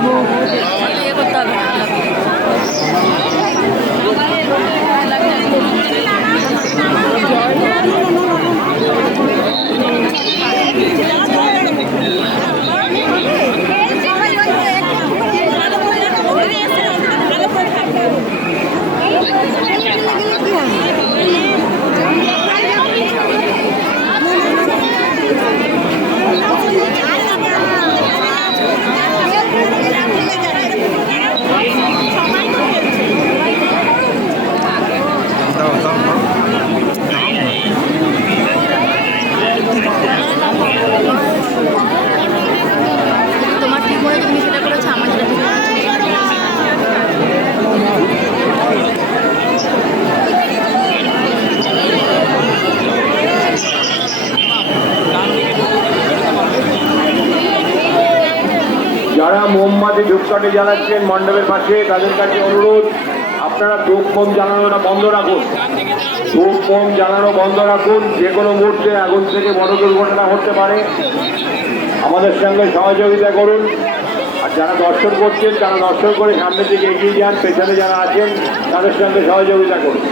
পাবো যারা মোমবাতি ধূপকাঠি জ্বালাচ্ছেন মণ্ডপের পাশে, তাদের কাছে অনুরোধ, আপনারা ধূপ মোম জ্বালানোটা বন্ধ রাখুন। ধূপ মোম জ্বালানো বন্ধ রাখুন, যে কোনো মুহূর্তে আগুন থেকে বড় দুর্ঘটনা হতে পারে। আমাদের সঙ্গে সহযোগিতা করুন। আর যারা দর্শন করছেন, তারা দর্শন করে সামনের দিকে এগিয়ে যান, পেছনে যারা আছেন, তাদের সঙ্গে সহযোগিতা করুন।